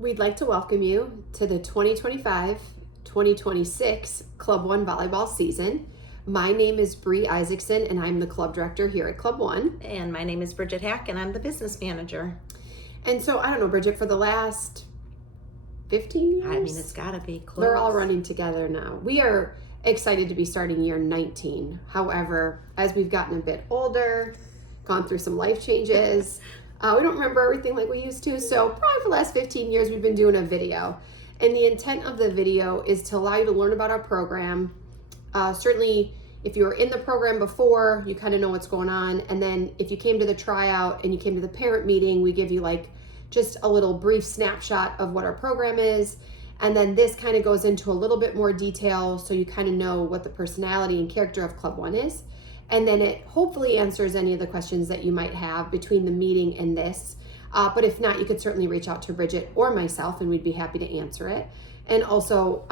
We'd like to welcome you to the 2025-2026 Club One volleyball season. My name is Bree Isaacson, and I'm the club director here at Club One. And my name is Bridget Hack, and I'm the business manager. And so, I don't know, Bridget, for the last 15 years? I mean, it's got to be close. We're all running together now. We are excited to be starting year 19. However, as we've gotten a bit older, gone through some life changes, we don't remember everything like we used to. So probably for the last 15 years, we've been doing a video. And the intent of the video is to allow you to learn about our program. Certainly, if you were in the program before, you kind of know what's going on. And then if you came to the tryout and you came to the parent meeting, we give you like just a little brief snapshot of what our program is. And then this kind of goes into a little bit more detail so you kind of know what the personality and character of Club One is. And then it hopefully answers any of the questions that you might have between the meeting and this. But if not, you could certainly reach out to Bridget or myself and we'd be happy to answer it. And also,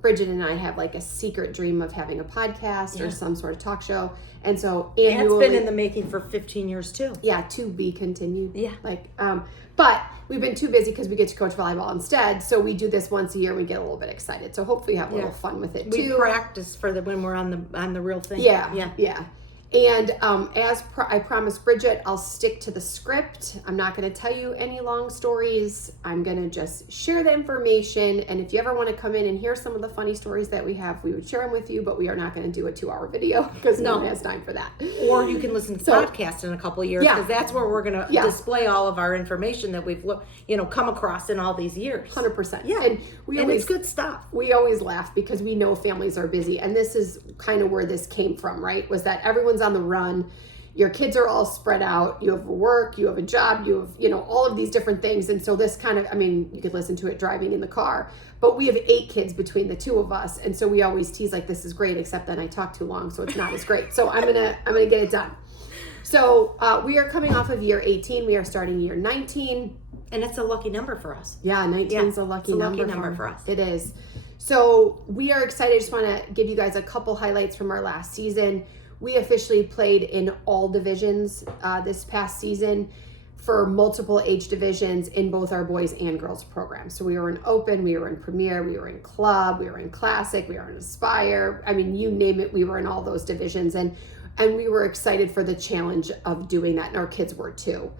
Bridget and I have like a secret dream of having a podcast or some sort of talk show. And so annually, it's been in the making for 15 years too. Yeah, to be continued. Yeah. But we've been too busy because we get to coach volleyball instead. So we do this once a year and we get a little bit excited. So hopefully you have a little fun with it too. We practice for when we're on the real thing. Yeah. And I promised Bridget, I'll stick to the script. I'm not going to tell you any long stories. I'm going to just share the information. And if you ever want to come in and hear some of the funny stories that we have, we would share them with you, but we are not going to do a 2-hour video because no one has time for that. Or you can listen to the podcast in a couple of years because that's where we're going to display all of our information that we've come across in all these years. 100%. Yeah. And it's good stuff. We always laugh because we know families are busy. And this is kind of where this came from, right? Was that everyone's on the run. Your kids are all spread out. You have work, you have a job, you have, all of these different things. And so this kind of, you could listen to it driving in the car, but we have 8 kids between the two of us. And so we always tease like, this is great, except then I talk too long. So it's not as great. So I'm going to get it done. So we are coming off of year 18. We are starting year 19. And it's a lucky number for us. Yeah, 19 is a lucky number for us. It is. So we are excited. I just want to give you guys a couple highlights from our last season. We officially played in all divisions this past season for multiple age divisions in both our boys and girls programs. So we were in Open, we were in Premier, we were in Club, we were in Classic, we were in Aspire. You name it, we were in all those divisions. And we were excited for the challenge of doing that, and our kids were too.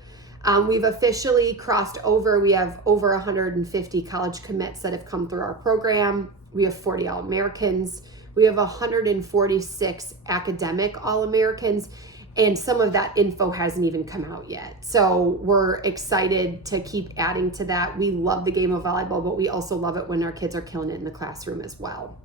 We've officially crossed over. We have over 150 college commits that have come through our program. We have 40 All-Americans. We have 146 academic All-Americans, and some of that info hasn't even come out yet. So we're excited to keep adding to that. We love the game of volleyball, but we also love it when our kids are killing it in the classroom as well.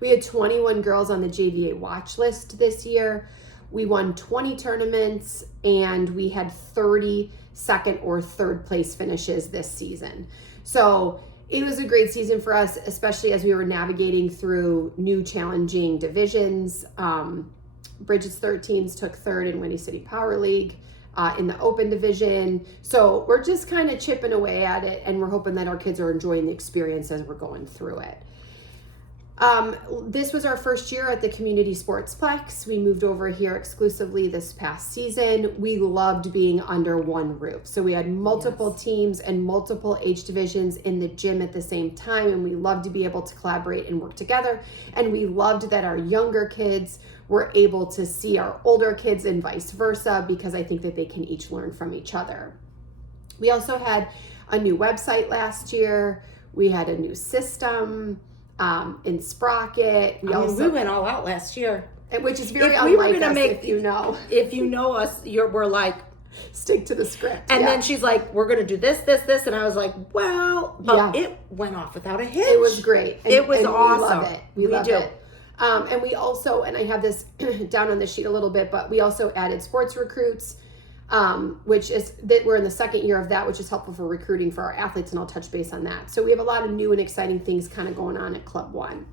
We had 21 girls on the JVA watch list this year. We won 20 tournaments, and we had 30 second or third place finishes this season. So it was a great season for us, especially as we were navigating through new challenging divisions. Bridget's 13s took third in Windy City Power League in the Open division. So we're just kind of chipping away at it, and we're hoping that our kids are enjoying the experience as we're going through it. This was our first year at the Community Sportsplex. We moved over here exclusively this past season. We loved being under one roof. So we had multiple teams and multiple age divisions in the gym at the same time, and we loved to be able to collaborate and work together. And we loved that our younger kids were able to see our older kids and vice versa, because I think that they can each learn from each other. We also had a new website last year. We had a new system. In Sprocket. We went all out last year. Which is very unlike us, if you know. If you know us, we're like... Stick to the script. And then she's like, we're going to do this. And I was like, well... But it went off without a hitch. It was great. It was awesome. We love it. We love it. And we also, and I have this down on the sheet a little bit, but we also added sports recruits, which is that we're in the second year of that, which is helpful for recruiting for our athletes, and I'll touch base on that. So we have a lot of new and exciting things kind of going on at Club One.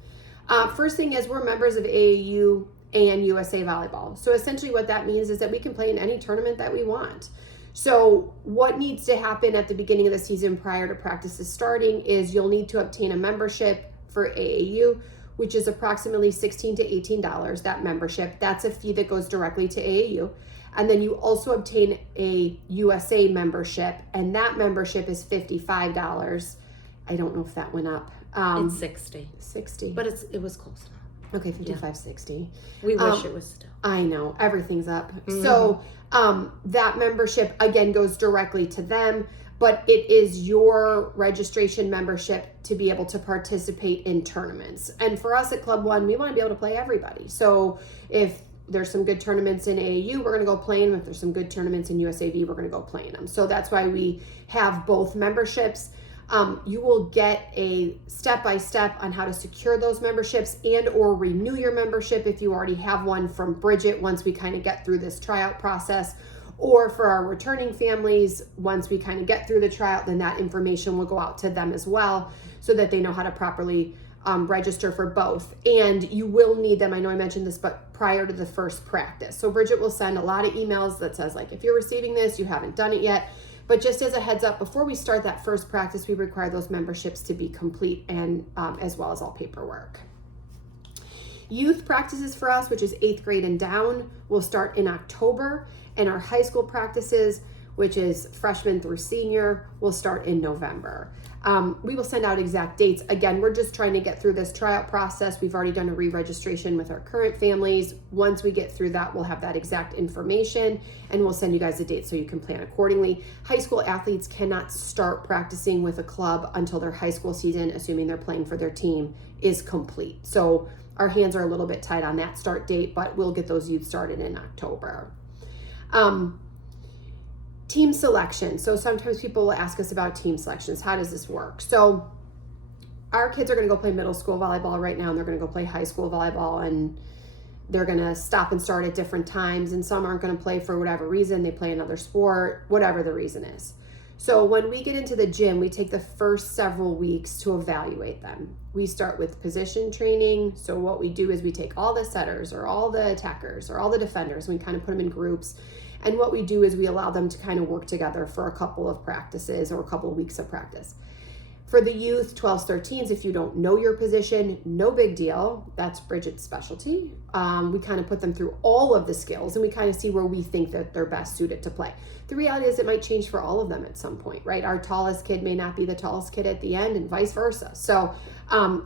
First thing is we're members of AAU and USA Volleyball. So essentially what that means is that we can play in any tournament that we want. So what needs to happen at the beginning of the season prior to practices starting is you'll need to obtain a membership for AAU, which is approximately $16 to $18, that membership. That's a fee that goes directly to AAU. And then you also obtain a USA membership, and that membership is $55. I don't know if that went up. It's 60. 60. But it was close enough. Okay, 55.60. We wish it was still. I know, everything's up. So that membership again goes directly to them, but it is your registration membership to be able to participate in tournaments. And for us at Club One, we want to be able to play everybody. So if there's some good tournaments in AAU, we're going to go play them. If there's some good tournaments in USAV, we're going to go play in them. So that's why we have both memberships. You will get a step-by-step on how to secure those memberships and or renew your membership if you already have one from Bridget once we kind of get through this tryout process. Or for our returning families, once we kind of get through the tryout, then that information will go out to them as well so that they know how to properly register for both. And you will need them, I know I mentioned this, but prior to the first practice. So Bridget will send a lot of emails that says like, if you're receiving this, you haven't done it yet. But just as a heads up, before we start that first practice, we require those memberships to be complete and as well as all paperwork. Youth practices for us, which is 8th grade and down, will start in October. And our high school practices, which is freshman through senior, will start in November. We will send out exact dates. Again, we're just trying to get through this tryout process. We've already done a re-registration with our current families. Once we get through that, we'll have that exact information and we'll send you guys the dates so you can plan accordingly. High school athletes cannot start practicing with a club until their high school season, assuming they're playing for their team, is complete. So our hands are a little bit tight on that start date, but we'll get those youth started in October. Team selection. So sometimes people will ask us about team selections. How does this work? So our kids are going to go play middle school volleyball right now, and they're going to go play high school volleyball, and they're going to stop and start at different times, and some aren't going to play for whatever reason. They play another sport, whatever the reason is. So when we get into the gym, we take the first several weeks to evaluate them. We start with position training. So what we do is we take all the setters or all the attackers or all the defenders, and we kind of put them in groups. And what we do is we allow them to kind of work together for a couple of practices or a couple of weeks of practice. For the youth, 12s, 13s, if you don't know your position, no big deal. That's Bridget's specialty. We kind of put them through all of the skills and we kind of see where we think that they're best suited to play. The reality is it might change for all of them at some point, right? Our tallest kid may not be the tallest kid at the end and vice versa. So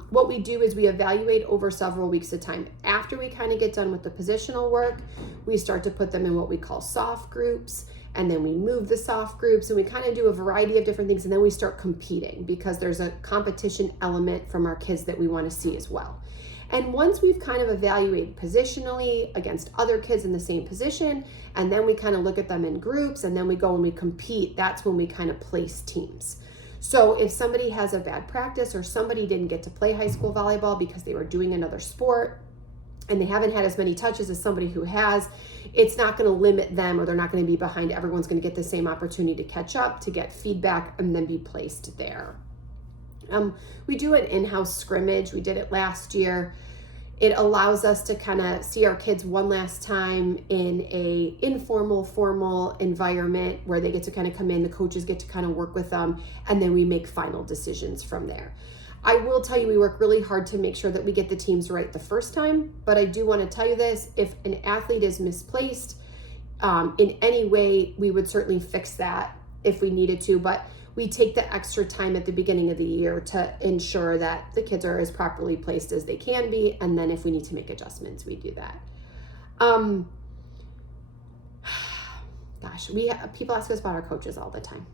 what we do is we evaluate over several weeks at a time. After we kind of get done with the positional work, we start to put them in what we call soft groups. And then we move the soft groups and we kind of do a variety of different things. And then we start competing because there's a competition element from our kids that we want to see as well. And once we've kind of evaluated positionally against other kids in the same position, and then we kind of look at them in groups and then we go and we compete, that's when we kind of place teams. So if somebody has a bad practice or somebody didn't get to play high school volleyball because they were doing another sport and they haven't had as many touches as somebody who has, it's not going to limit them or they're not going to be behind. Everyone's going to get the same opportunity to catch up, to get feedback, and then be placed there. We do an in-house scrimmage. We did it last year. It allows us to kind of see our kids one last time in a informal, formal environment where they get to kind of come in, the coaches get to kind of work with them, and then we make final decisions from there. I will tell you, we work really hard to make sure that we get the teams right the first time, but I do want to tell you this, if an athlete is misplaced in any way, we would certainly fix that if we needed to, but we take the extra time at the beginning of the year to ensure that the kids are as properly placed as they can be, and then if we need to make adjustments, we do that. People ask us about our coaches all the time.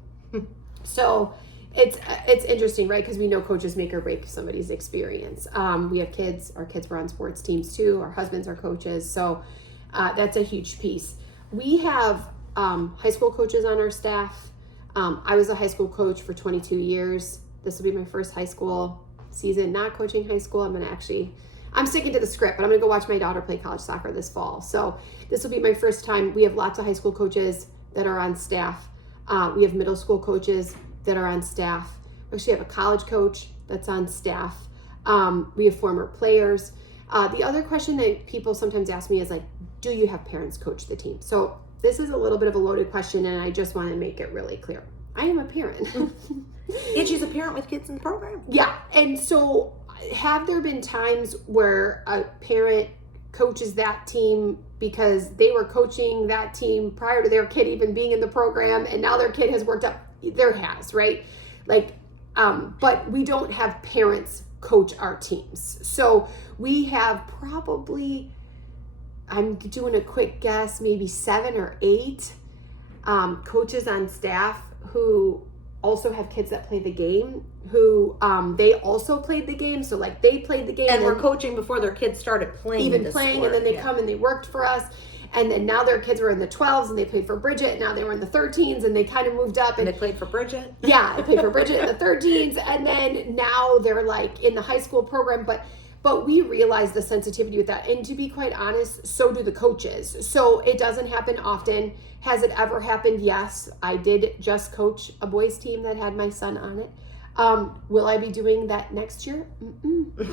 So it's interesting, right? Because we know coaches make or break somebody's experience. We have kids, our kids were on sports teams too, our husbands are coaches, so that's a huge piece. We have high school coaches on our staff. I was a high school coach for 22 years. This will be my first high school season, not coaching high school. I'm sticking to the script, but I'm gonna go watch my daughter play college soccer this fall. So this will be my first time. We have lots of high school coaches that are on staff. We have middle school coaches that are on staff. We actually have a college coach that's on staff. We have former players. The other question that people sometimes ask me is like, do you have parents coach the team? So this is a little bit of a loaded question, and I just want to make it really clear. I am a parent. And she's a parent with kids in the program. Yeah, and so have there been times where a parent coaches that team because they were coaching that team prior to their kid even being in the program, and now their kid has worked up. There has, right? Like, but we don't have parents coach our teams. So we have probably, I'm doing a quick guess, maybe 7 or 8 coaches on staff who also have kids that play the game, who they also played the game. So like they played the game and were coaching before their kids started playing, sport. And then they come and they worked for us. And then now their kids were in the 12s and they played for Bridget. Now they were in the 13s and they kind of moved up. And they played for Bridget? Yeah, they played for Bridget in the 13s. And then now they're like in the high school program. But we realize the sensitivity with that. And to be quite honest, so do the coaches. So it doesn't happen often. Has it ever happened? Yes. I did just coach a boys team that had my son on it. Will I be doing that next year?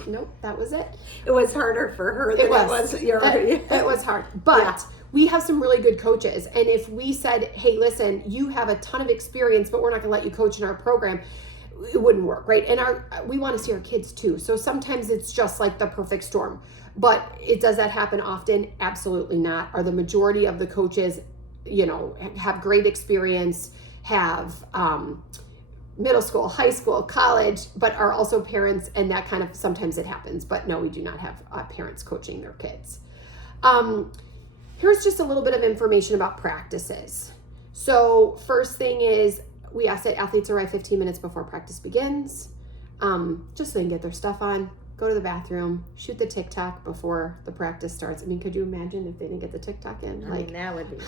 Nope, that was it. It was harder for her than it was your. It was hard. But we have some really good coaches. And if we said, hey, listen, you have a ton of experience, but we're not going to let you coach in our program, it wouldn't work, right? And we want to see our kids too. So sometimes it's just like the perfect storm. But does that happen often? Absolutely not. Are the majority of the coaches, have great experience, have middle school, high school, college, but are also parents, and that kind of, sometimes it happens. But no, we do not have parents coaching their kids. Here's just a little bit of information about practices. So first thing is, we ask that athletes arrive 15 minutes before practice begins, just so they can get their stuff on, go to the bathroom, shoot the TikTok before the practice starts. I mean, could you imagine if they didn't get the TikTok in? I mean, that would be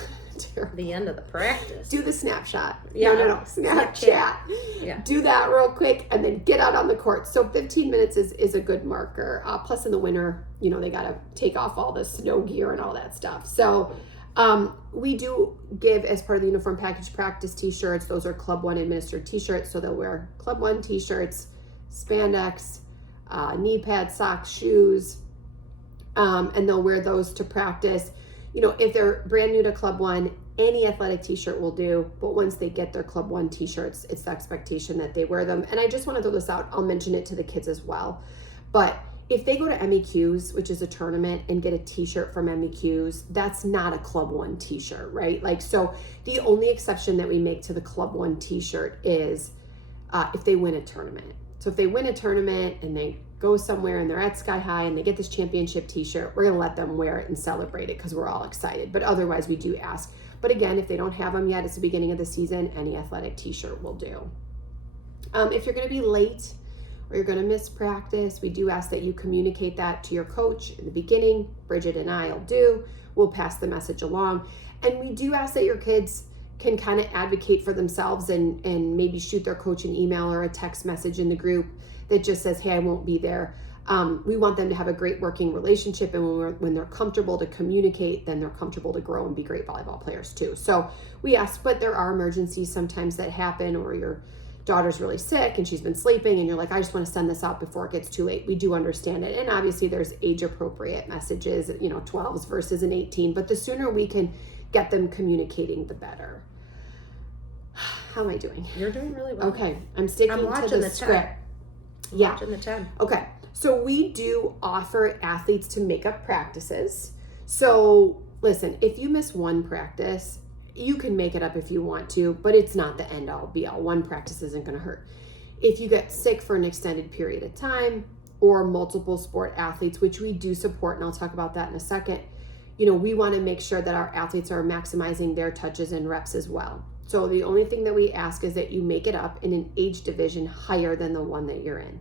the end of the practice. Do the snapshot. Yeah. No. Snapchat. Yeah. Do that real quick and then get out on the court. So 15 minutes is a good marker. Plus in the winter, they got to take off all the snow gear and all that stuff. So we do give, as part of the uniform package, practice t-shirts. Those are Club One administered t-shirts. So they'll wear Club One t-shirts, spandex, knee pads, socks, shoes, and they'll wear those to practice. If they're brand new to Club One, any athletic t-shirt will do, but once they get their Club One t-shirts, it's the expectation that they wear them. And I just want to throw this out. I'll mention it to the kids as well. But if they go to MEQs, which is a tournament, and get a t-shirt from MEQs, that's not a Club One t-shirt, right? So the only exception that we make to the Club One t-shirt is if they win a tournament. So if they win a tournament and they go somewhere and they're at Sky High and they get this championship t-shirt, we're going to let them wear it and celebrate it because we're all excited. But otherwise, we do ask. But again, if they don't have them yet, it's the beginning of the season, any athletic t-shirt will do. If you're going to be late or you're going to miss practice, we do ask that you communicate that to your coach in the beginning. Bridget and I will do. We'll pass the message along. And we do ask that your kids can kind of advocate for themselves and maybe shoot their coach an email or a text message in the group that just says, hey, I won't be there. We want them to have a great working relationship, and when they're comfortable to communicate, then they're comfortable to grow and be great volleyball players too. So we ask, but there are emergencies sometimes that happen, or your daughter's really sick and she's been sleeping and you're like, I just want to send this out before it gets too late. We do understand it. And obviously there's age appropriate messages, 12s versus an 18, but the sooner we can get them communicating, the better. How am I doing? You're doing really well. Okay. I'm sticking to the script. Yeah. Watching the 10. Okay. So we do offer athletes to make up practices. So listen, if you miss one practice, you can make it up if you want to, but it's not the end all be all. One practice isn't going to hurt. If you get sick for an extended period of time, or multiple sport athletes, which we do support, and I'll talk about that in a second, we want to make sure that our athletes are maximizing their touches and reps as well. So the only thing that we ask is that you make it up in an age division higher than the one that you're in.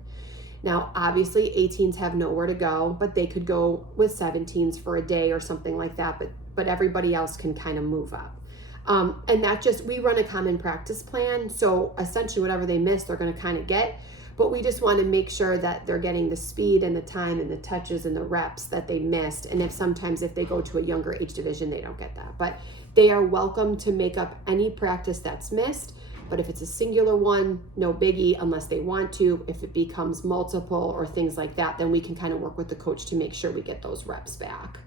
Now, obviously 18s have nowhere to go, but they could go with 17s for a day or something like that, but everybody else can kind of move up. And that we run a common practice plan. So essentially whatever they miss, they're going to kind of get, but we just want to make sure that they're getting the speed and the time and the touches and the reps that they missed. And if they go to a younger age division, they don't get that, but they are welcome to make up any practice that's missed. But if it's a singular one, no biggie, unless they want to. If it becomes multiple or things like that, then we can kind of work with the coach to make sure we get those reps back.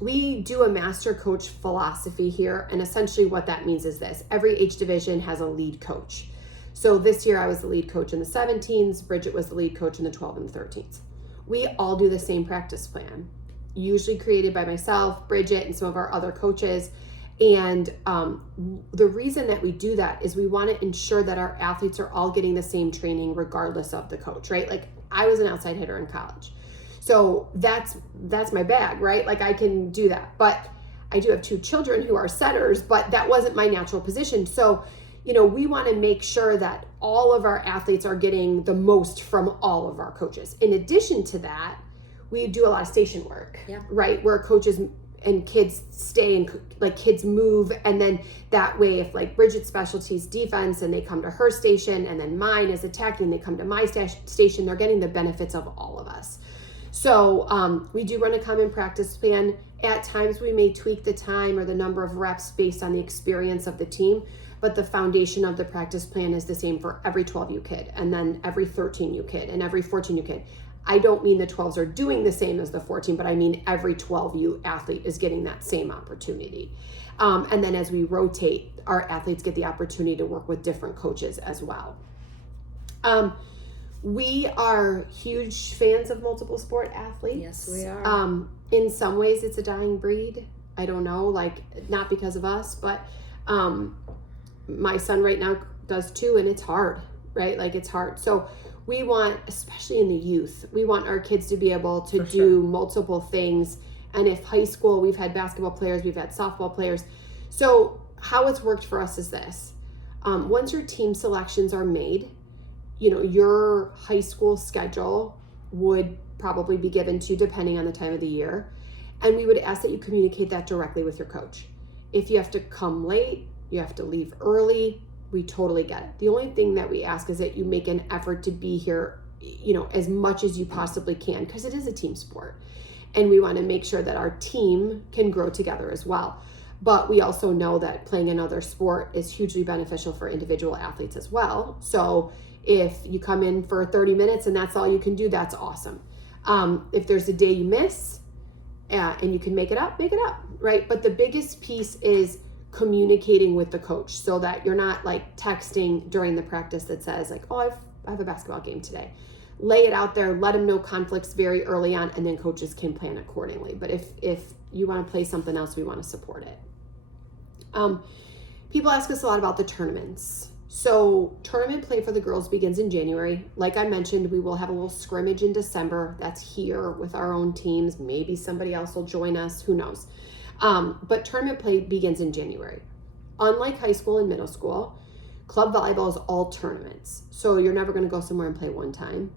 We do a master coach philosophy here, and essentially what that means is this. Every age division has a lead coach. So this year I was the lead coach in the 17s, Bridget was the lead coach in the 12 and the 13s. We all do the same practice plan. usually created by myself, Bridget, and some of our other coaches. And the reason that we do that is we want to ensure that our athletes are all getting the same training regardless of the coach, right? Like I was an outside hitter in college. So that's my bag, right? Like I can do that. But I do have 2 children who are setters, but that wasn't my natural position. So, we want to make sure that all of our athletes are getting the most from all of our coaches. In addition to that, we do a lot of station work, right? Where coaches and kids stay and like kids move. And then that way, if like Bridget's specialties defense and they come to her station, and then mine is attacking, they come to my station, they're getting the benefits of all of us. So we do run a common practice plan. At times we may tweak the time or the number of reps based on the experience of the team, but the foundation of the practice plan is the same for every 12U kid, and then every 13U kid, and every 14U kid. I don't mean the 12s are doing the same as the 14, but I mean every 12U athlete is getting that same opportunity. And then as we rotate, our athletes get the opportunity to work with different coaches as well. We are huge fans of multiple sport athletes. Yes, we are. In some ways, it's a dying breed. I don't know, like not because of us, but my son right now does too, and it's hard, right? Like it's hard. So we want, especially in the youth, we want our kids to be able to do multiple things. And if high school, we've had basketball players, we've had softball players. So how it's worked for us is this. Once your team selections are made, your high school schedule would probably be given to you depending on the time of the year. And we would ask that you communicate that directly with your coach. If you have to come late, you have to leave early, we totally get it. The only thing that we ask is that you make an effort to be here, as much as you possibly can, because it is a team sport. And we want to make sure that our team can grow together as well. But we also know that playing another sport is hugely beneficial for individual athletes as well. So if you come in for 30 minutes and that's all you can do, that's awesome. If there's a day you miss and you can make it up, right? But the biggest piece is communicating with the coach so that you're not like texting during the practice that says like, oh, I have a basketball game today. Lay it out there, let them know conflicts very early on, and then coaches can plan accordingly. But if you want to play something else, we want to support it. People ask us a lot about the tournaments. So tournament play for the girls begins in January. Like I mentioned, we will have a little scrimmage in December. That's here with our own teams. Maybe somebody else will join us. Who knows? But tournament play begins in January. Unlike high school and middle school, club volleyball is all tournaments. So you're never going to go somewhere and play one time.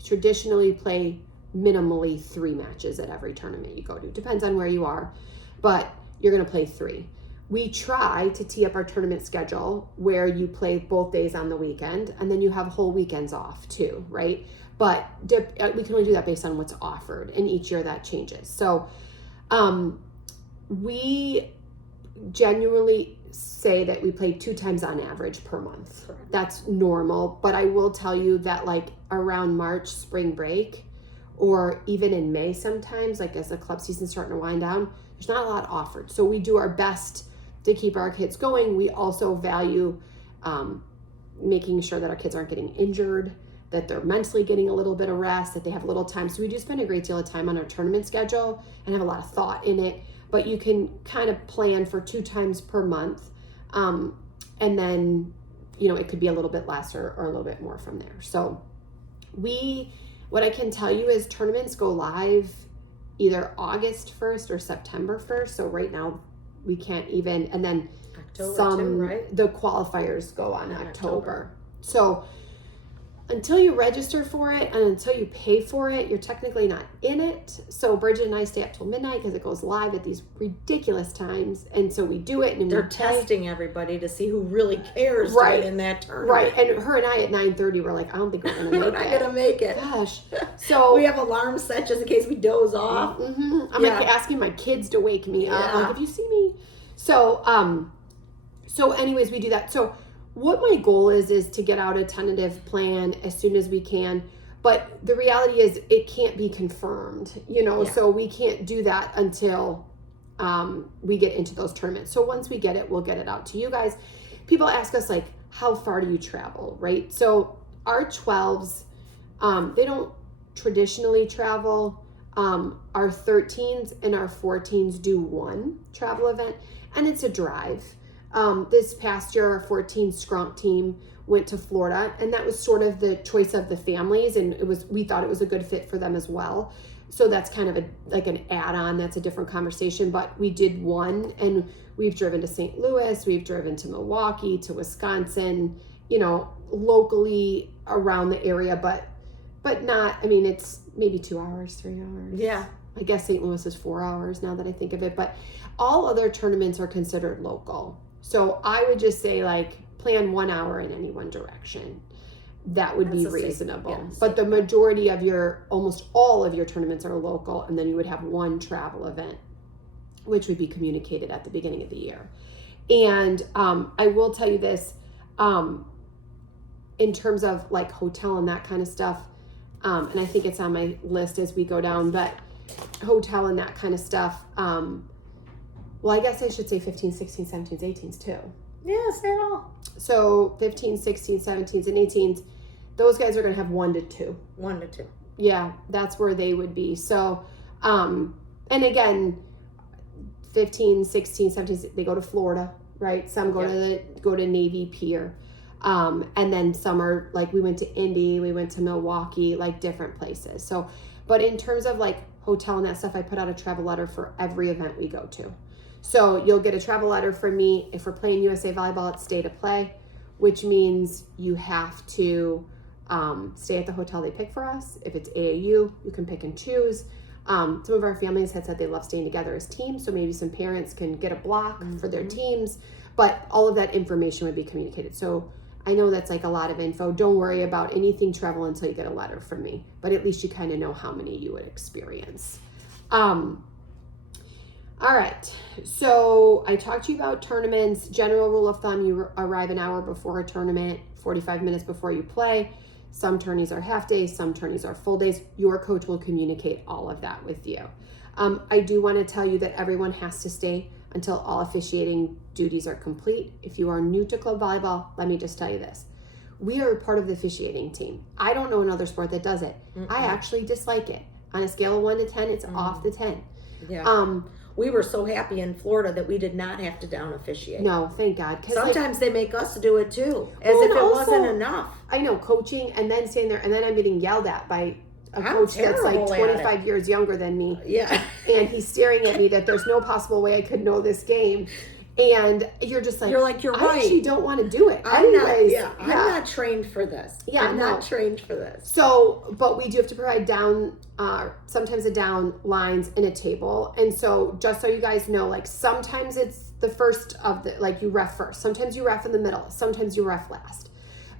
You traditionally play minimally 3 matches at every tournament you go to. Depends on where you are, but you're going to play 3. We try to tee up our tournament schedule where you play both days on the weekend, and then you have whole weekends off too, right? But we can only do that based on what's offered, and each year that changes. So we genuinely say that we play 2 times on average per month. Correct. That's normal, but I will tell you that like around March, spring break, or even in May sometimes, like as the club season's starting to wind down, there's not a lot offered. So we do our best to keep our kids going. We also value making sure that our kids aren't getting injured, that they're mentally getting a little bit of rest, that they have a little time. So we do spend a great deal of time on our tournament schedule and have a lot of thought in it. But you can kind of plan for 2 times per month. And then, it could be a little bit less or a little bit more from there. So what I can tell you is tournaments go live either August 1st or September 1st. So right now we can't even, and then October too, right? The qualifiers go on October. So until you register for it and until you pay for it, you're technically not in it. So Bridget and I stay up till midnight because it goes live at these ridiculous times. And so we do it. And they're testing everybody to see who really cares to be in that tournament. Right. And her and I at 9:30 were like, I don't think we're going to make it. We're not going to make it. Gosh. So we have alarms set just in case we doze off. Mm-hmm. I'm like asking my kids to wake me up. Like, if you see me. So anyways, we do that. So what my goal is to get out a tentative plan as soon as we can. But the reality is it can't be confirmed, so we can't do that until we get into those tournaments. So once we get it, we'll get it out to you guys. People ask us, like, how far do you travel, right? So our 12s, they don't traditionally travel. our 13s and our 14s do one travel event, and it's a drive. This past year, our 14 Skronk team went to Florida, and that was sort of the choice of the families, and we thought it was a good fit for them as well. So that's kind of like an add-on. That's a different conversation, but we did one, and we've driven to St. Louis, we've driven to Milwaukee, to Wisconsin, locally around the area, but not, it's maybe 2 hours, 3 hours. Yeah. I guess St. Louis is 4 hours now that I think of it, but all other tournaments are considered local. So I would just say plan 1 hour in any one direction. That would be reasonable. Yes. But the majority of almost all of your tournaments are local, and then you would have one travel event, which would be communicated at the beginning of the year. And I will tell you this, in terms of hotel and that kind of stuff, and I think it's on my list as we go down, but hotel and that kind of stuff, well, I guess I should say 15, 16, 17s, 18s too. Yeah, say it all. So 15, 16, 17s, and 18s, those guys are going to have 1 to 2. 1 to 2. Yeah, that's where they would be. So, and again, 15, 16, 17, they go to Florida, right? Some go to Navy Pier. And then some are we went to Indy, we went to Milwaukee, different places. So, but in terms of hotel and that stuff, I put out a travel letter for every event we go to. So you'll get a travel letter from me. If we're playing USA Volleyball, it's stay to play, which means you have to stay at the hotel they pick for us. If it's AAU, you can pick and choose. Some of our families had said they love staying together as teams, so maybe some parents can get a block for their teams, but all of that information would be communicated. So I know that's a lot of info. Don't worry about anything travel until you get a letter from me, but at least you kind of know how many you would experience. All right, so I talked to you about tournaments. General rule of thumb, you arrive an hour before a tournament, 45 minutes before you play. Some tourneys are half days, some tourneys are full days. Your coach will communicate all of that with you. I do want to tell you that everyone has to stay until all officiating duties are complete. If you are new to club volleyball, let me just tell you this. We are part of the officiating team. I don't know another sport that does it. I actually dislike it. On a scale of 1 to 10, it's off the 10. Yeah. We were so happy in Florida that we did not have to down officiate. No, thank God. Sometimes they make us do it too, as if it wasn't enough. I know, coaching and then staying there, and then I'm getting yelled at by a coach that's 25 years younger than me. Yeah. And he's staring at me that there's no possible way I could know this game. And you're just you're right. I actually don't want to do it. I'm not trained for this. Yeah, I'm not trained for this. So, but we do have to provide sometimes a down lines and a table. And so just so you guys know, sometimes it's the first of the, you ref first. Sometimes you ref in the middle. Sometimes you ref last.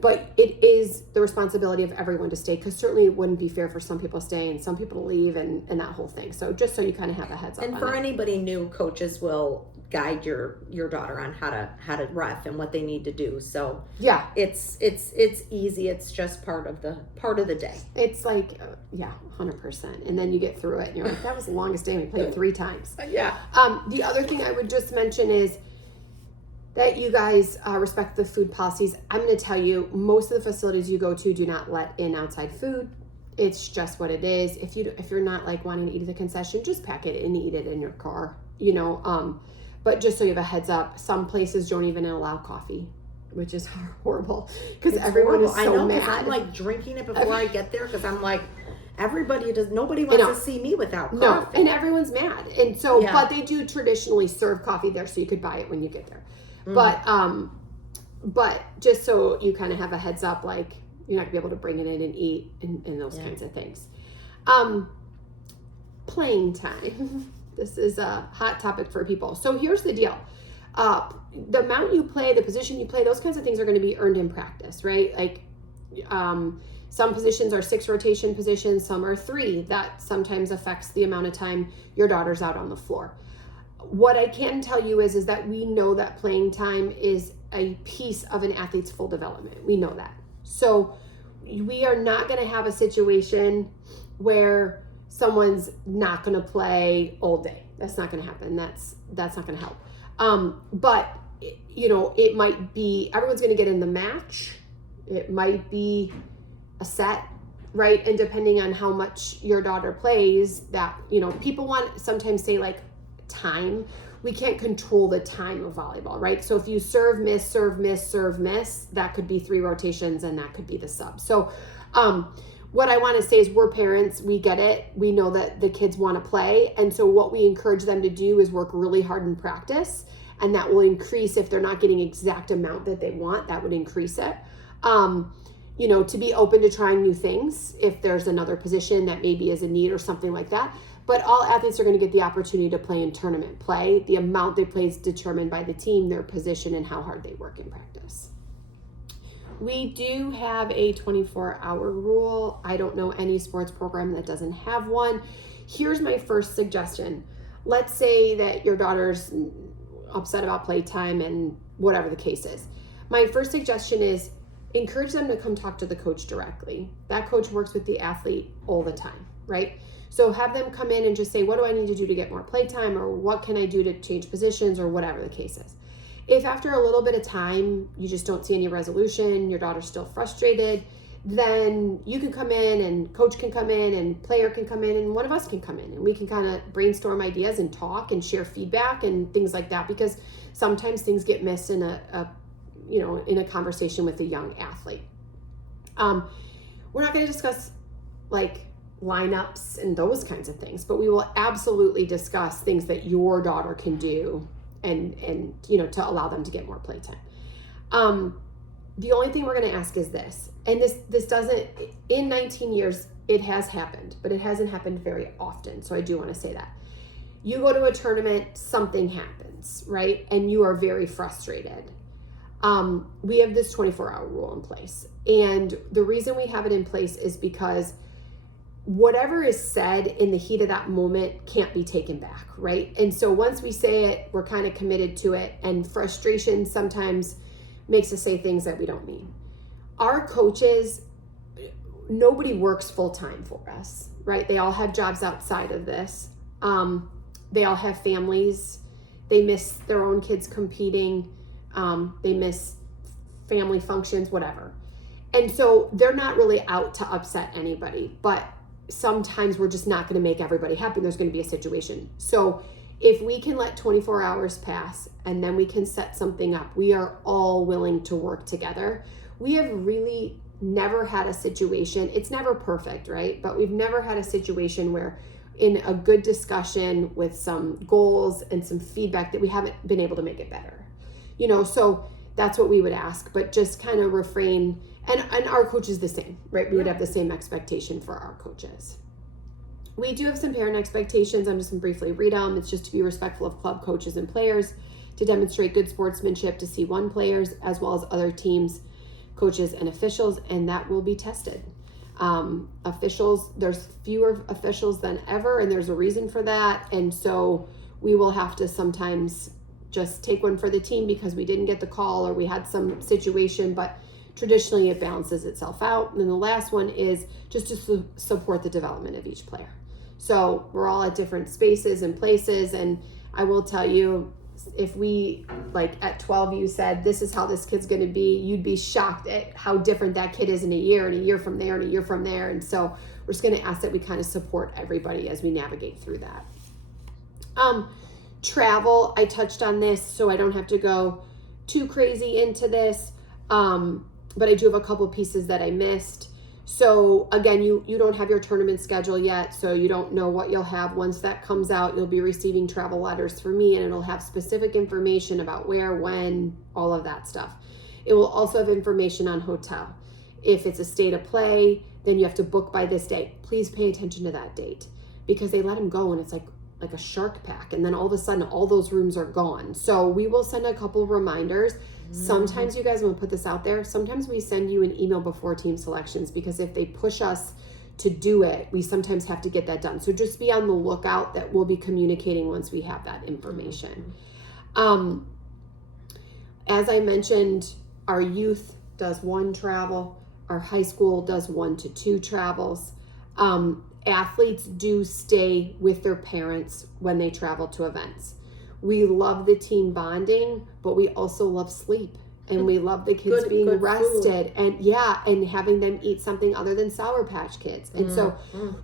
But it is the responsibility of everyone to stay, because certainly it wouldn't be fair for some people to stay and some people to leave and that whole thing. So just so you kind of have a heads up. And for anybody new, coaches will guide your daughter on how to ref and what they need to do. So yeah, it's easy. It's just part of the day. It's 100%. And then you get through it and you're like, that was the longest day. We played 3 times. Yeah. The other thing I would just mention is that you guys respect the food policies. I'm going to tell you, most of the facilities you go to do not let in outside food. It's just what it is. If you're not wanting to eat at the concession, just pack it and eat it in your car. But just so you have a heads up, some places don't even allow coffee, which is horrible because everyone is so mad. I'm drinking it before I get there because I'm nobody wants to see me without coffee. No, and everyone's mad. And so, but they do traditionally serve coffee there, so you could buy it when you get there. But just so you kind of have a heads up, you're not gonna be able to bring it in and eat and those kinds of things. Playing time. This is a hot topic for people. So here's the deal. The amount you play, the position you play, those kinds of things are going to be earned in practice, right? Some positions are 6 rotation positions, some are 3. That sometimes affects the amount of time your daughter's out on the floor. What I can tell you is that we know that playing time is a piece of an athlete's full development. We know that. So we are not going to have a situation where someone's not going to play all day. That's not going to happen. That's not going to help. But it might be, everyone's going to get in the match. It might be a set. right? And depending on how much your daughter plays, that, people want sometimes say like time. We can't control the time of volleyball, right? So if you serve, miss, serve, miss, serve, miss, that could be 3 rotations and that could be the sub. So what I want to say is we're parents, we get it. We know that the kids want to play. And so what we encourage them to do is work really hard in practice, and that will increase if they're not getting exact amount that they want, that would increase it. To be open to trying new things if there's another position that maybe is a need or something like that. But all athletes are going to get the opportunity to play in tournament play. The amount they play is determined by the team, their position, and how hard they work in practice. We do have a 24-hour rule. I don't know any sports program that doesn't have one. Here's my first suggestion. Let's say that your daughter's upset about playtime and whatever the case is. My first suggestion is encourage them to come talk to the coach directly. That coach works with the athlete all the time, right? So have them come in and just say, what do I need to do to get more playtime, or what can I do to change positions, or whatever the case is. If after a little bit of time, you just don't see any resolution, your daughter's still frustrated, then you can come in and coach can come in and player can come in and one of us can come in and we can kind of brainstorm ideas and talk and share feedback and things like that, because sometimes things get missed in a conversation with a young athlete. We're not going to discuss like lineups and those kinds of things, but we will absolutely discuss things that your daughter can do and to allow them to get more playtime. The only thing we're going to ask is this, and this doesn't, in 19 years, it has happened, but it hasn't happened very often. So I do want to say that. You go to a tournament, something happens, right? And you are very frustrated. We have this 24-hour rule in place. And the reason we have it in place is because whatever is said in the heat of that moment can't be taken back, right? And so once we say it, we're kind of committed to it, and frustration sometimes makes us say things that we don't mean. Our coaches, nobody works full-time for us, right? They all have jobs outside of this. They all have families. They miss their own kids competing. They miss family functions, whatever. And so they're not really out to upset anybody, but sometimes we're just not going to make everybody happy. There's going to be a situation. So if we can let 24 hours pass and then we can set something up, we are all willing to work together. We have really never had a situation, it's never perfect, right? But we've never had a situation where in a good discussion with some goals and some feedback that we haven't been able to make it better. So that's what we would ask, but just kind of refrain. And our coach is the same, right? We would have the same expectation for our coaches. We do have some parent expectations. I'm just going to briefly read them. It's just to be respectful of club coaches and players, to demonstrate good sportsmanship to C1 players, as well as other teams, coaches, and officials, and that will be tested. Officials, there's fewer officials than ever, and there's a reason for that. And so we will have to sometimes just take one for the team because we didn't get the call or we had some situation, but traditionally it balances itself out. And then the last one is just to support the development of each player. So we're all at different spaces and places, and I will tell you, if we, like at 12, you said, this is how this kid's going to be, you'd be shocked at how different that kid is in a year and a year from there and a year from there. And so we're just going to ask that we kind of support everybody as we navigate through that. Travel, I touched on this, so I don't have to go too crazy into this. But I do have a couple pieces that I missed. So again, you don't have your tournament schedule yet, so you don't know what you'll have. Once that comes out, you'll be receiving travel letters from me, and it'll have specific information about where, when, all of that stuff. It will also have information on hotel. If it's a state of play, then you have to book by this date. Please pay attention to that date, because they let them go and it's like a shark pack, and then all of a sudden all those rooms are gone. So we will send a couple reminders. Sometimes, you guys, I'm going to put this out there, sometimes we send you an email before team selections, because if they push us to do it, we sometimes have to get that done. So just be on the lookout that we'll be communicating once we have that information. As I mentioned, our youth does 1 travel. Our high school does 1 to 2 travels. Athletes do stay with their parents when they travel to events. We love the team bonding, but we also love sleep. and we love the kids being rested food. And having them eat something other than Sour Patch Kids. And so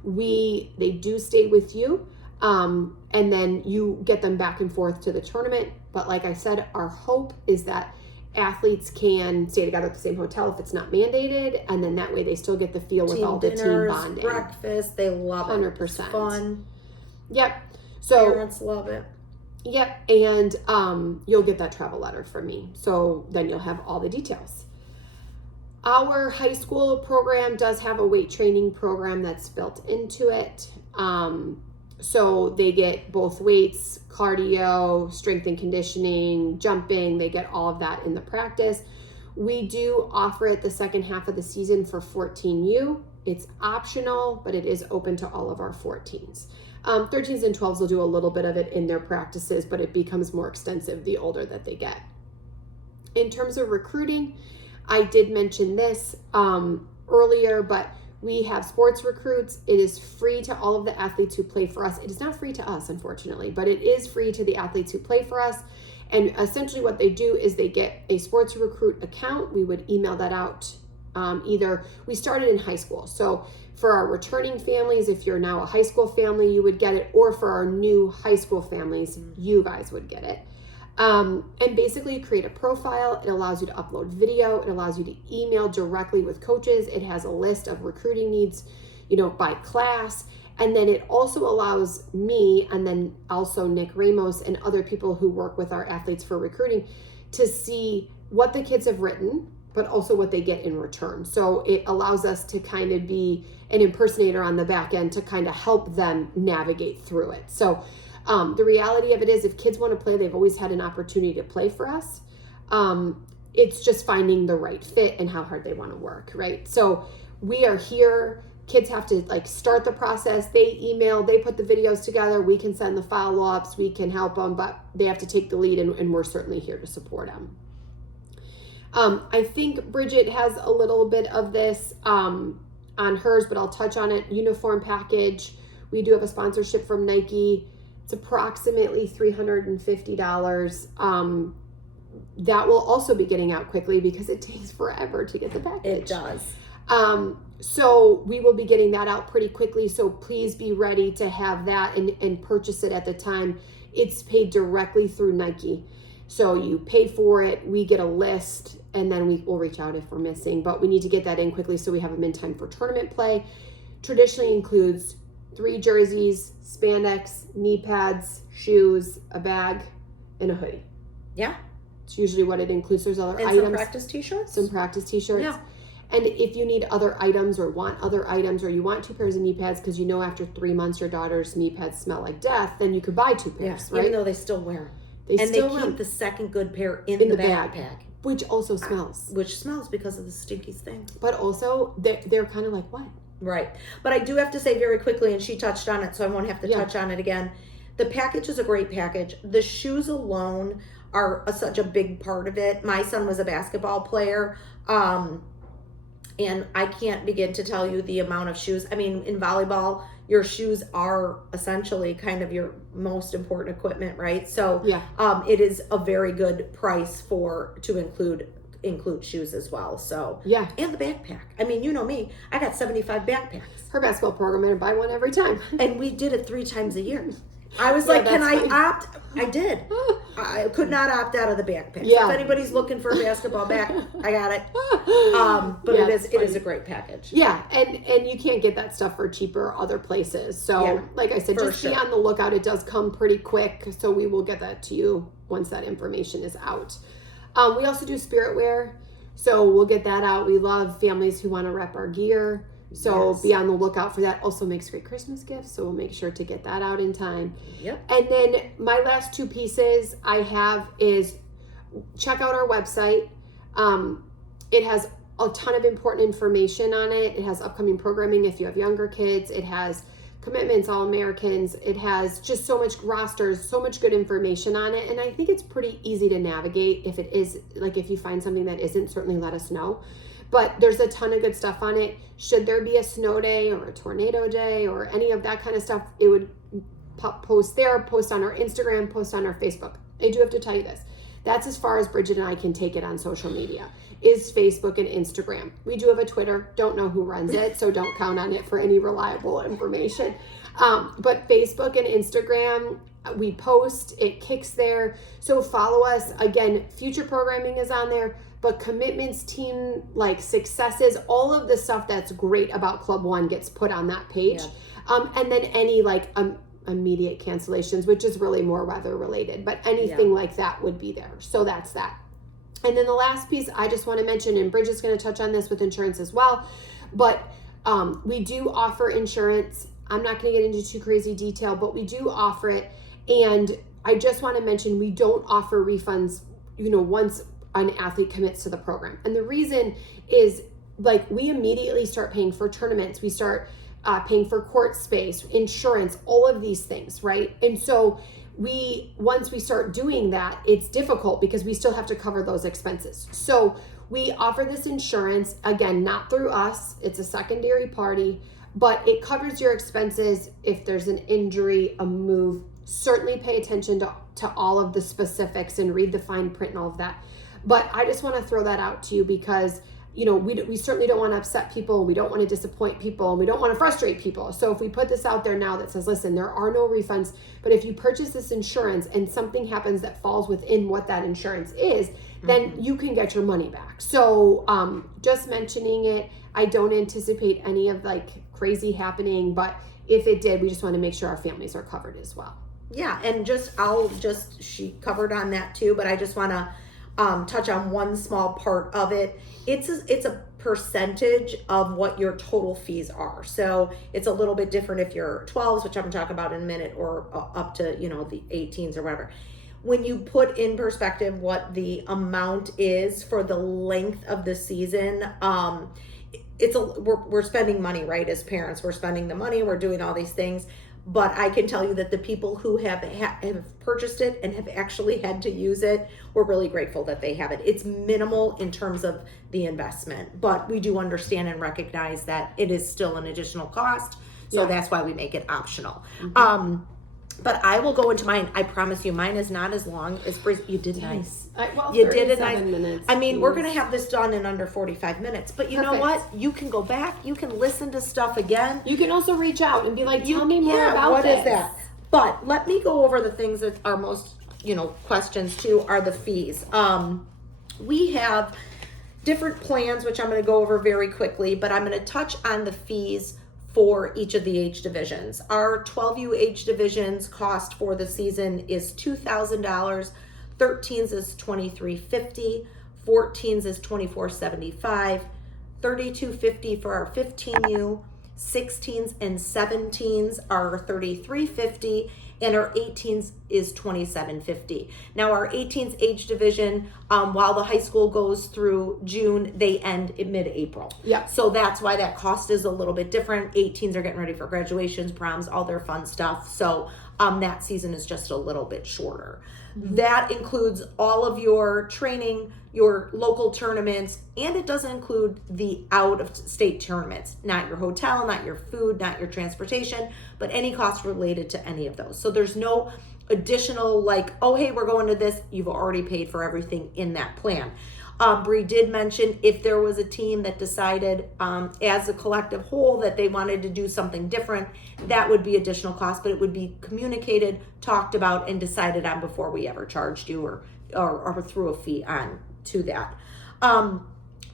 they do stay with you, and then you get them back and forth to the tournament. But like I said, our hope is that athletes can stay together at the same hotel if it's not mandated, and then that way they still get the feel with all dinners, the team bonding. Breakfast, they love 100%. It's fun. Yep. So parents love it. Yep. And you'll get that travel letter from me. So then you'll have all the details. Our high school program does have a weight training program that's built into it. So they get both weights, cardio, strength and conditioning, jumping. They get all of that in the practice. We do offer it the second half of the season for 14U. It's optional, but it is open to all of our 14s. 13s and 12s will do a little bit of it in their practices, but it becomes more extensive the older that they get. In terms of recruiting, I did mention this earlier, but we have sports recruits. It is free to all of the athletes who play for us. It is not free to us, unfortunately, but it is free to the athletes who play for us. And essentially what they do is they get a sports recruit account. We would email that out. We started in high school. So for our returning families, if you're now a high school family, you would get it. Or for our new high school families, you guys would get it. And basically you create a profile. It allows you to upload video. It allows you to email directly with coaches. It has a list of recruiting needs, by class. And then it also allows me, and then also Nick Ramos and other people who work with our athletes for recruiting, to see what the kids have written, but also what they get in return. So it allows us to kind of be an impersonator on the back end to kind of help them navigate through it. So the reality of it is, if kids want to play, they've always had an opportunity to play for us. It's just finding the right fit and how hard they want to work, right? So we are here. Kids have to start the process. They email, they put the videos together. We can send the follow-ups. We can help them, but they have to take the lead, and we're certainly here to support them. I think Bridget has a little bit of this on hers, but I'll touch on it. Uniform package. We do have a sponsorship from Nike. It's approximately $350. That will also be getting out quickly because it takes forever to get the package. It does. So we will be getting that out pretty quickly. So please be ready to have that and purchase it at the time. It's paid directly through Nike. So you pay for it, we get a list, and then we will reach out if we're missing. But we need to get that in quickly so we have them in time for tournament play. Traditionally includes 3 jerseys, spandex, knee pads, shoes, a bag, and a hoodie. Yeah. It's usually what it includes. There's other items. Some practice t-shirts. Some practice t-shirts. Yeah. And if you need other items or want other items, or you want 2 pairs of knee pads because after 3 months your daughter's knee pads smell like death, then you could buy 2 pairs, right? Even though they still wear them. They keep the second good pair in the backpack. Which also smells. Which smells because of the stinky thing. But also, they're kind of like, what? Right. But I do have to say very quickly, and she touched on it, so I won't have to touch on it again. The package is a great package. The shoes alone are such a big part of it. My son was a basketball player, and I can't begin to tell you the amount of shoes. I mean, in volleyball, your shoes are essentially kind of your most important equipment, right? So it is a very good price to include shoes as well. So and the backpack. I mean, you know me, I got 75 backpacks. Her basketball program made her buy one every time. And we did it 3 times a year. I was like, can I opt? I did. I could not opt out of the backpack. So if anybody's looking for a basketball bag, I got it. But it is a great package. Yeah, and you can't get that stuff for cheaper other places. So like I said, just be on the lookout. It does come pretty quick. So we will get that to you once that information is out. We also do spirit wear. So we'll get that out. We love families who want to rep our gear. So be on the lookout for that. Also makes great Christmas gifts. So we'll make sure to get that out in time. Yep. And then my last 2 pieces I have is check out our website. It has a ton of important information on it. It has upcoming programming if you have younger kids. It has commitments, All-Americans. It has just so much rosters, so much good information on it. And I think it's pretty easy to navigate. If it is, if you find something that isn't, certainly let us know. But there's a ton of good stuff on it. Should there be a snow day or a tornado day or any of that kind of stuff, it would post there, post on our Instagram, post on our Facebook. I do have to tell you this. That's as far as Bridget and I can take it on social media, is Facebook and Instagram. We do have a Twitter. Don't know who runs it, so don't count on it for any reliable information. But Facebook and Instagram, we post, it kicks there. So follow us. Again, future programming is on there, but commitments, team like successes, all of the stuff that's great about Club One gets put on that page. Yeah. And then any like immediate cancellations, which is really more weather related, but anything like that would be there. So that's that. And then the last piece I just want to mention, and Bridget's going to touch on this with insurance as well, but we do offer insurance. I'm not going to get into too crazy detail, but we do offer it. And I just want to mention, we don't offer refunds, once an athlete commits to the program. And the reason is, like, we immediately start paying for tournaments. We start paying for court space, insurance, all of these things, right? And so once we start doing that, it's difficult because we still have to cover those expenses. So we offer this insurance, again, not through us. It's a secondary party, but it covers your expenses if there's an injury, a move. Certainly pay attention to all of the specifics and read the fine print and all of that. But I just want to throw that out to you because, we certainly don't want to upset people. We don't want to disappoint people. And we don't want to frustrate people. So if we put this out there now that says, listen, there are no refunds, but if you purchase this insurance and something happens that falls within what that insurance is, then you can get your money back. So just mentioning it, I don't anticipate any of like crazy happening, but if it did, we just want to make sure our families are covered as well. Yeah, and she covered on that too, but I just want to touch on one small part of it. It's a percentage of what your total fees are. So it's a little bit different if you're 12s, which I'm going to talk about in a minute, or up to, the 18s or whatever. When you put in perspective what the amount is for the length of the season, we're spending money, right? As parents, we're spending the money, we're doing all these things. But I can tell you that the people who have purchased it and have actually had to use it, we're really grateful that they have it. It's minimal in terms of the investment, but we do understand and recognize that it is still an additional cost. So that's why we make it optional. Mm-hmm. But I will go into mine. I promise you, mine is not as long as you did nice. You did it nice. Minutes, I mean, we're going to have this done in under 45 minutes. But you know what? You can go back. You can listen to stuff again. You can also reach out and be like, tell me more about what this. Is that? But let me go over the things that are most, questions too, are the fees. We have different plans, which I'm going to go over very quickly, but I'm going to touch on the fees for each of the age divisions. Our 12U age divisions cost for the season is $2,000. 13s is $2,350. 14s is $2,475. $3,250 for our 15U. 16s and 17s are $3,350, and our 18s is $2,750. Now our 18s age division, while the high school goes through June, they end in mid-April. Yeah. So that's why that cost is a little bit different. 18s are getting ready for graduations, proms, all their fun stuff. So that season is just a little bit shorter. Mm-hmm. That includes all of your training, your local tournaments, and it doesn't include the out-of-state tournaments. Not your hotel, not your food, not your transportation, but any costs related to any of those. So there's no additional like, oh, hey, we're going to this. You've already paid for everything in that plan. Bree did mention if there was a team that decided as a collective whole that they wanted to do something different, that would be additional cost, but it would be communicated, talked about, and decided on before we ever charged you or threw a fee on to that.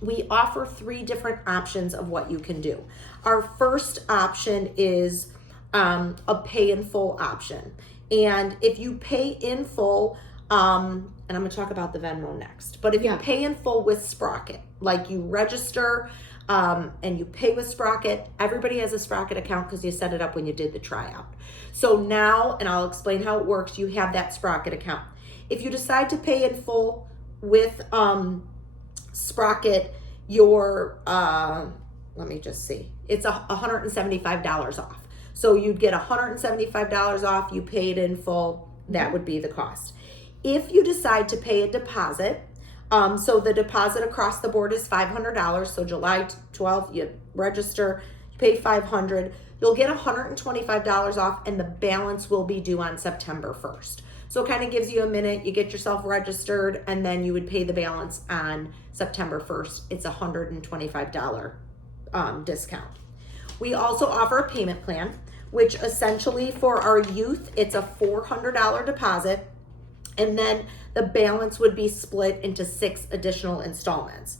We offer 3 different options of what you can do. Our first option is a pay in full option. And if you pay in full, and I'm going to talk about the Venmo next, but if you pay in full with Sprocket, like you register and you pay with Sprocket, everybody has a Sprocket account because you set it up when you did the tryout. So now, and I'll explain how it works, you have that Sprocket account. If you decide to pay in full with Sprocket, your, let me just see, it's $175 off. So you'd get $175 off, you paid in full, that would be the cost. If you decide to pay a deposit, so the deposit across the board is $500. So July 12th, you register, you pay $500. You'll get $125 off, and the balance will be due on September 1st. So it kind of gives you a minute, you get yourself registered, and then you would pay the balance on September 1st. It's a $125 discount. We also offer a payment plan, which essentially for our youth, it's a $400 deposit, and then the balance would be split into 6 additional installments.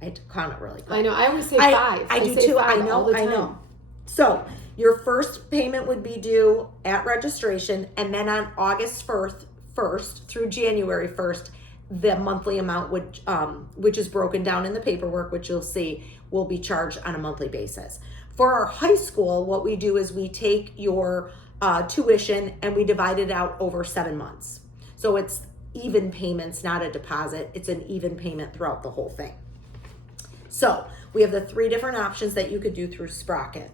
I had to count it really quick. I know. I always say 5. I do too. I know. So your first payment would be due at registration, and then on August 1st through January 1st, the monthly amount would, which is broken down in the paperwork, which you'll see, will be charged on a monthly basis. For our high school, what we do is we take your tuition and we divide it out over 7 months. So it's even payments, not a deposit. It's an even payment throughout the whole thing. So we have the 3 different options that you could do through Sprocket.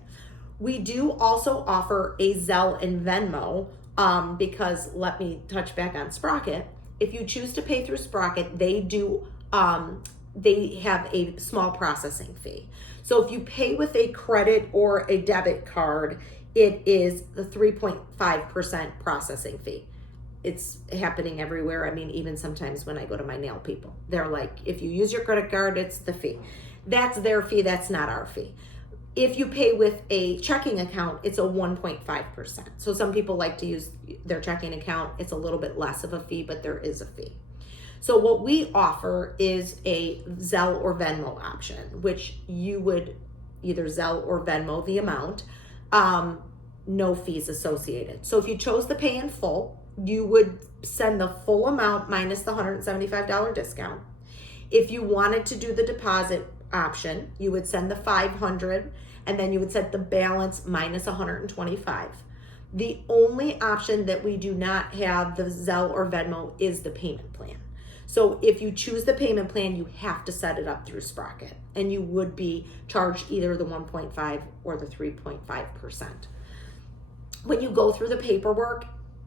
We do also offer a Zelle and Venmo because let me touch back on Sprocket. If you choose to pay through Sprocket, they do they have a small processing fee. So if you pay with a credit or a debit card, it is the 3.5% processing fee. It's happening everywhere. I mean, even sometimes when I go to my nail people, they're like, if you use your credit card, it's the fee. That's their fee. That's not our fee. If you pay with a checking account, it's a 1.5%. So some people like to use their checking account. It's a little bit less of a fee, but there is a fee. So what we offer is a Zelle or Venmo option, which you would either Zelle or Venmo the amount, no fees associated. So if you chose to pay in full, you would send the full amount minus the $175 discount. If you wanted to do the deposit option, you would send the $500 and then you would set the balance minus $125. The only option that we do not have the Zelle or Venmo is the payment plan. So if you choose the payment plan, you have to set it up through Sprocket and you would be charged either the 1.5 or the 3.5%. When you go through the paperwork,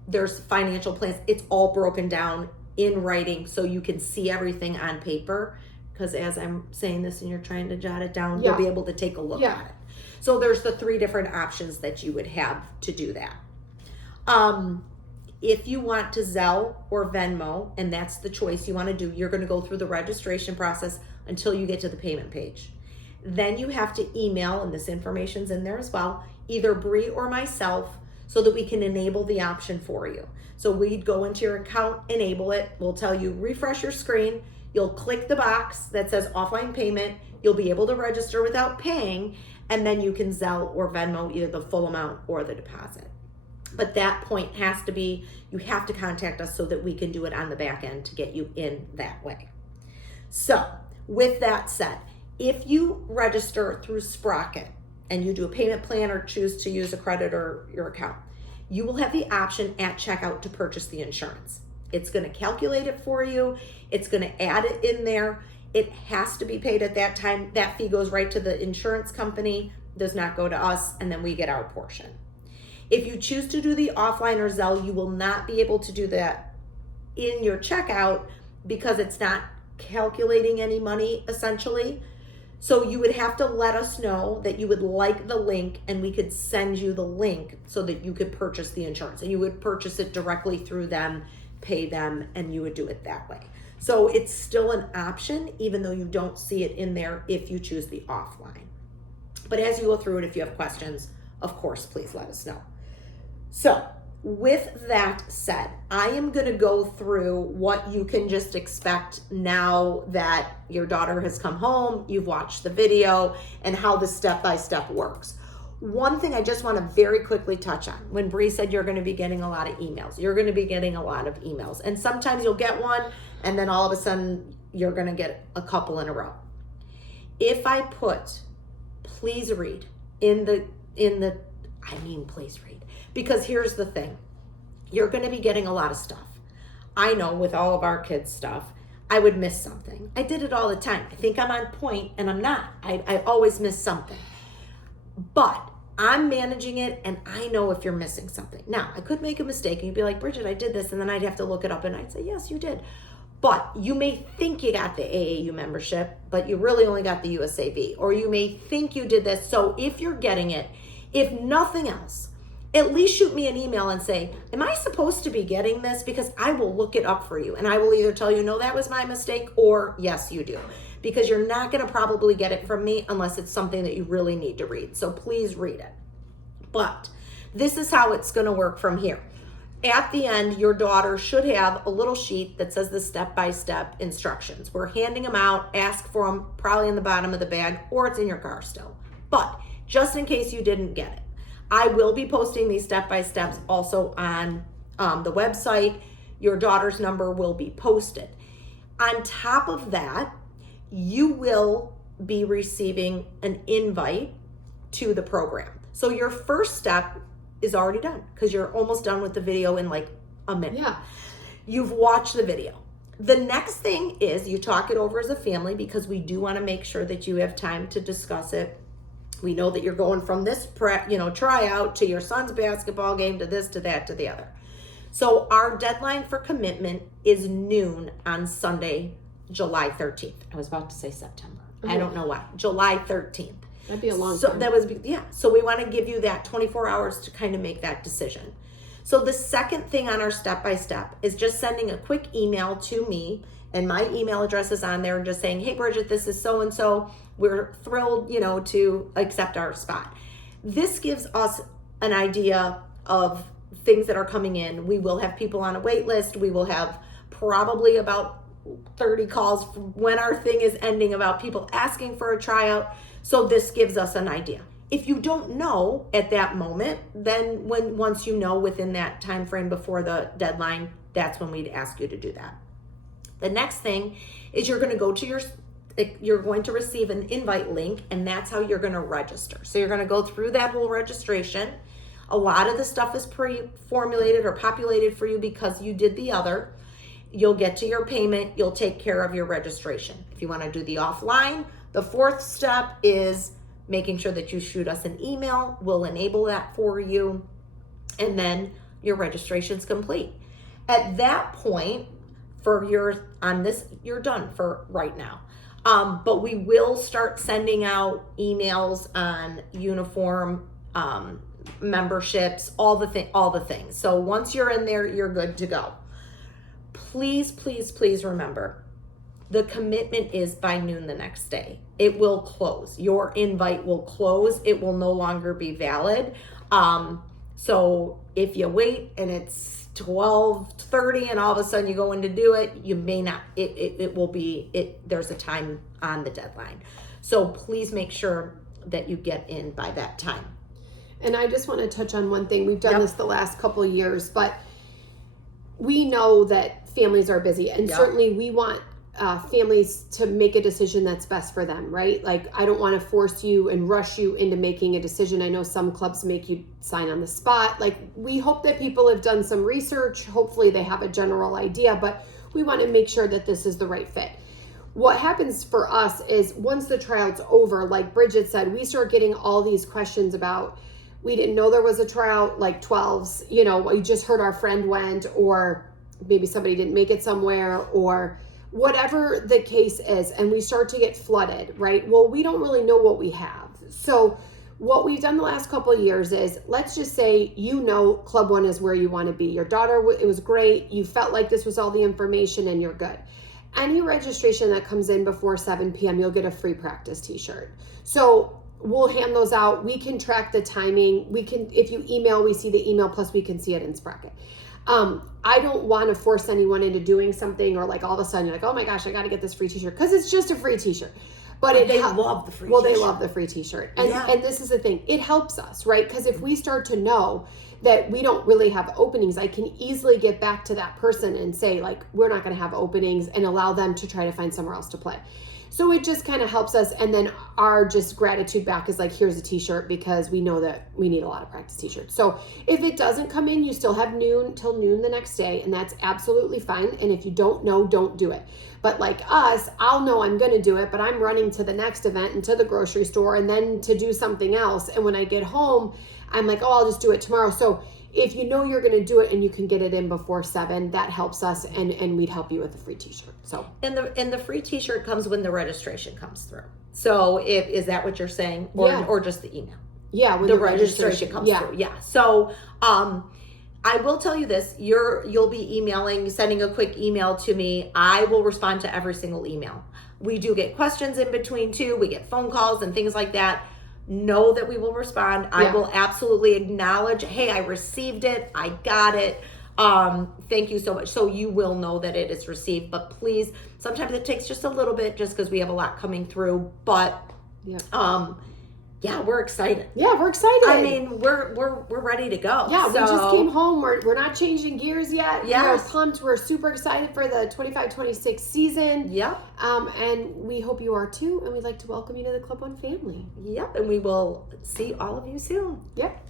there's financial plans. It's all broken down in writing so you can see everything on paper. Because as I'm saying this and you're trying to jot it down, you'll be able to take a look at it. So there's the 3 different options that you would have to do that. If you want to Zelle or Venmo, and that's the choice you want to do, you're going to go through the registration process until you get to the payment page. Then you have to email, and this information's in there as well, either Bree or myself so that we can enable the option for you. So we'd go into your account, enable it. We'll tell you, refresh your screen. You'll click the box that says offline payment. You'll be able to register without paying, and then you can Zelle or Venmo either the full amount or the deposit. But that point has to be, you have to contact us so that we can do it on the back end to get you in that way. So with that said, if you register through Sprocket and you do a payment plan or choose to use a credit or your account, you will have the option at checkout to purchase the insurance. It's going to calculate it for you. It's going to add it in there. It has to be paid at that time. That fee goes right to the insurance company, does not go to us, and then we get our portion. If you choose to do the offline or Zelle, you will not be able to do that in your checkout because it's not calculating any money essentially. So you would have to let us know that you would like the link and we could send you the link so that you could purchase the insurance, and you would purchase it directly through them, pay them, and you would do it that way. So it's still an option even though you don't see it in there if you choose the offline. But as you go through it, if you have questions, of course, please let us know. So with that said, I am going to go through what you can just expect now that your daughter has come home, you've watched the video, and how the step-by-step works. One thing I just want to very quickly touch on, when Bree said you're going to be getting a lot of emails, you're going to be getting a lot of emails. And sometimes you'll get one, and then all of a sudden you're going to get a couple in a row. If I put, please read, please read. Because here's the thing, you're going to be getting a lot of stuff. I know with all of our kids' stuff, I would miss something. I did it all the time. I think I'm on point and I'm not. I always miss something. But I'm managing it and I know if you're missing something. Now, I could make a mistake and you'd be like, Bridget, I did this, and then I'd have to look it up and I'd say, yes, you did. But you may think you got the AAU membership, but you really only got the USAV. Or you may think you did this. So if you're getting it, if nothing else, at least shoot me an email and say, am I supposed to be getting this? Because I will look it up for you. And I will either tell you, no, that was my mistake, or yes, you do. Because you're not going to probably get it from me unless it's something that you really need to read. So please read it. But this is how it's going to work from here. At the end, your daughter should have a little sheet that says the step-by-step instructions. We're handing them out. Ask for them probably in the bottom of the bag, or it's in your car still. But just in case you didn't get it, I will be posting these step-by-steps also on the website. Your daughter's number will be posted. On top of that, you will be receiving an invite to the program. So your first step is already done because you're almost done with the video in like a minute. Yeah. You've watched the video. The next thing is you talk it over as a family because we do want to make sure that you have time to discuss it. We know that you're going from this tryout to your son's basketball game to this, to that, to the other. So our deadline for commitment is noon on Sunday, July 13th. I was about to say September. I don't know why. July 13th. That'd be a long time. So So we want to give you that 24 hours to kind of make that decision. So the second thing on our step-by-step is just sending a quick email to me, and my email address is on there, and just saying, hey, Bridget, this is so-and-so. We're thrilled, to accept our spot. This gives us an idea of things that are coming in. We will have people on a wait list. We will have probably about 30 calls when our thing is ending about people asking for a tryout. So this gives us an idea. If you don't know at that moment, then once you know within that time frame before the deadline, that's when we'd ask you to do that. The next thing is you're going to receive an invite link, and that's how you're going to register. So you're going to go through that whole registration. A lot of the stuff is pre-formulated or populated for you because you did the other. You'll get to your payment. You'll take care of your registration. If you want to do the offline, the fourth step is making sure that you shoot us an email. We'll enable that for you. And then your registration's complete. At that point, you're done for right now. But we will start sending out emails on uniform memberships, all the things. So once you're in there, you're good to go. Please, please, please remember, the commitment is by noon the next day. It will close. Your invite will close. It will no longer be valid. So if you wait and it's 12:30 and all of a sudden you go in to do it, you may not, there's a time on the deadline. So please make sure that you get in by that time. And I just want to touch on one thing. We've done this the last couple of years, but we know that families are busy, and certainly we want families to make a decision that's best for them, right? Like, I don't want to force you and rush you into making a decision. I know some clubs make you sign on the spot. Like, we hope that people have done some research. Hopefully they have a general idea, but we want to make sure that this is the right fit. What happens for us is once the tryout's over, like Bridget said, we start getting all these questions about, we didn't know there was a tryout, like 12s, we just heard our friend went, or maybe somebody didn't make it somewhere, or whatever the case is, and we start to get flooded, right? Well, we don't really know what we have. So what we've done the last couple of years is, let's just say, Club 1 is where you want to be. Your daughter, it was great. You felt like this was all the information and you're good. Any registration that comes in before 7 p.m., you'll get a free practice t-shirt. So we'll hand those out. We can track the timing. If you email, we see the email, plus we can see it in Sprocket. I don't want to force anyone into doing something, or like all of a sudden you're like, oh my gosh, I got to get this free t-shirt, because it's just a free t-shirt. But they love the free t-shirt. Well, t-shirt. they love the free t-shirt. And this is the thing. It helps us, right? Because if we start to know that we don't really have openings, I can easily get back to that person and say, like, we're not going to have openings, and allow them to try to find somewhere else to play. So it just kind of helps us. And then our just gratitude back is like, here's a t-shirt, because we know that we need a lot of practice t-shirts. So if it doesn't come in, you still have till noon the next day, and that's absolutely fine. And if you don't know, don't do it. But like us, I'll know I'm going to do it, but I'm running to the next event and to the grocery store and then to do something else. And when I get home, I'm like, oh, I'll just do it tomorrow. So if you know you're going to do it and you can get it in before 7, that helps us, and we'd help you with a free t-shirt. So and the free t-shirt comes when the registration comes through. So is that what you're saying, or just the email? when the registration comes through. Yeah. So, I will tell you this, you'll be sending a quick email to me. I will respond to every single email. We do get questions in between too. We get phone calls and things like that. Know that we will respond. I will absolutely acknowledge, hey, I received it. I got it. Thank you so much. So you will know that it is received, but please, sometimes it takes just a little bit just because we have a lot coming through, but yeah, we're excited. Yeah, we're excited. I mean, we're ready to go. Yeah, we just came home. We're not changing gears yet. Yes. We're pumped. We're super excited for the 25-26 season. Yep. And we hope you are too. And we'd like to welcome you to the Club One family. Yep. And we will see all of you soon. Yep.